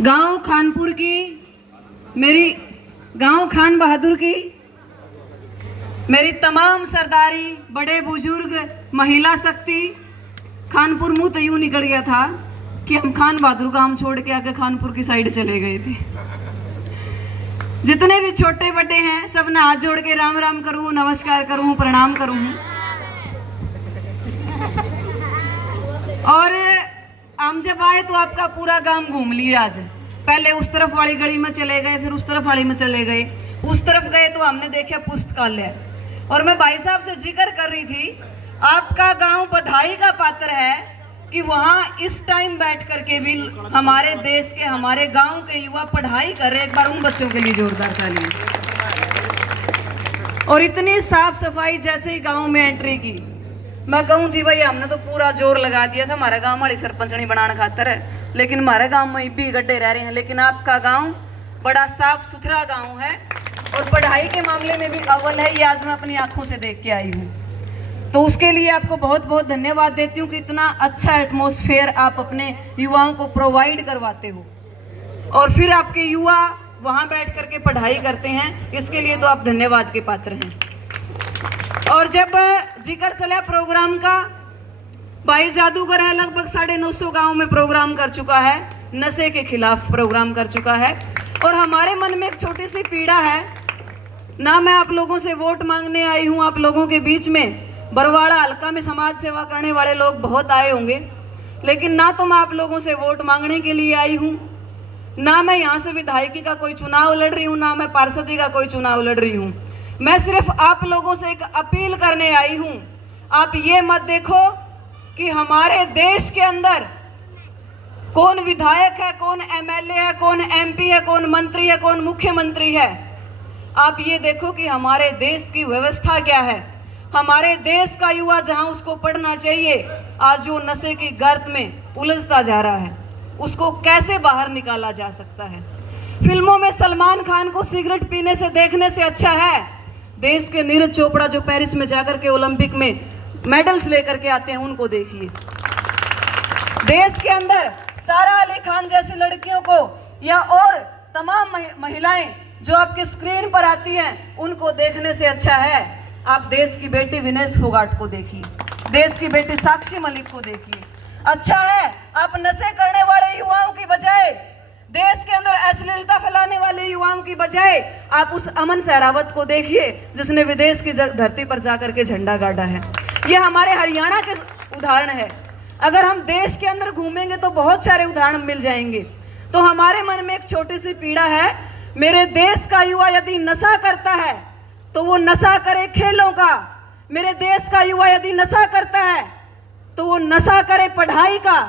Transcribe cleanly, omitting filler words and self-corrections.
गांव खानपुर की, मेरी गांव खान बहादुर की, मेरी तमाम सरदारी, बड़े बुजुर्ग, महिला शक्ति, खानपुर मुंह तो यूं निकल गया था कि हम खान बहादुर काम छोड़ के आके खानपुर की साइड चले गए थे। जितने भी छोटे बड़े हैं सब ने हाथ जोड़ के राम राम करूं, नमस्कार करूं, प्रणाम करूं। और हम जब आए तो आपका पूरा गांव घूम लिया। आज पहले उस तरफ वाली गली में चले गए, फिर उस तरफ वाली में चले गए। उस तरफ गए तो हमने देखा पुस्तकालय। और मैं भाई साहब से जिक्र कर रही थी, आपका गांव बधाई का पात्र है कि वहाँ इस टाइम बैठ करके भी हमारे देश के, हमारे गांव के युवा पढ़ाई कर रहे। एक बार उन बच्चों के लिए जोरदार ताली। और इतनी साफ सफाई जैसे ही गांव में एंट्री की, मैं कहूँ थी भाई हमने तो पूरा जोर लगा दिया था हमारे गांव वाली सरपंचनी बनाने खातर है, लेकिन हमारे गांव में भी गड्ढे रह रहे हैं। लेकिन आपका गांव बड़ा साफ सुथरा गांव है और पढ़ाई के मामले में भी अव्वल है। ये आज मैं अपनी आंखों से देख के आई हूँ, तो उसके लिए आपको बहुत बहुत धन्यवाद देती हूँ कि इतना अच्छा एटमॉस्फेयर आप अपने युवाओं को प्रोवाइड करवाते हो और फिर आपके युवा वहाँ बैठ करके पढ़ाई करते हैं। इसके लिए तो आप धन्यवाद के पात्र हैं। और जब जिक्र चला प्रोग्राम का, भाई जादूगर है, लगभग 950 गाँव में प्रोग्राम कर चुका है, नशे के खिलाफ प्रोग्राम कर चुका है। और हमारे मन में एक छोटी सी पीड़ा है ना। मैं आप लोगों से वोट मांगने आई हूँ। आप लोगों के बीच में बरवाड़ा हल्का में समाज सेवा करने वाले लोग बहुत आए होंगे, लेकिन ना तो मैं आप लोगों से वोट मांगने के लिए आई हूँ, ना मैं यहाँ से विधायकी का कोई चुनाव लड़ रही हूँ, ना मैं पार्षदी का कोई चुनाव लड़ रही हूँ। मैं सिर्फ आप लोगों से एक अपील करने आई हूँ। आप ये मत देखो कि हमारे देश के अंदर कौन विधायक है, कौन एमएलए है, कौन एमपी है, कौन मंत्री है, कौन मुख्यमंत्री है। आप ये देखो कि हमारे देश की व्यवस्था क्या है। हमारे देश का युवा जहां उसको पढ़ना चाहिए, आज जो नशे की गर्त में उलझता जा रहा है, उसको कैसे बाहर निकाला जा सकता है। फिल्मों में सलमान खान को सिगरेट पीने से देखने से अच्छा है देश के नीरज चोपड़ा जो पेरिस में जाकर के ओलंपिक में मेडल्स लेकर के आते हैं, उनको देखिए। देश के अंदर सारा अली खान जैसी लड़कियों को या और तमाम महिलाएं जो आपके स्क्रीन पर आती हैं, उनको देखने से अच्छा है आप देश की बेटी विनेश फोगाट को देखिए, देश की बेटी साक्षी मलिक को देखिए। अच्छा है आप नशे करने वाले युवाओं की बजाय, देश के अंदर अश्लीलता फैलाने वाले युवाओं की बजाय आप उस अमन सहरावत को देखिए जिसने विदेश की धरती पर जाकर के झंडा गाड़ा है। ये हमारे हरियाणा के उदाहरण है। अगर हम देश के अंदर घूमेंगे तो बहुत सारे उदाहरण मिल जाएंगे। तो हमारे मन में एक छोटी सी पीड़ा है, मेरे देश का युवा यदि नशा करता है तो वो नशा करे खेलों का। मेरे देश का युवा यदि नशा करता है तो वो नशा करे पढ़ाई का।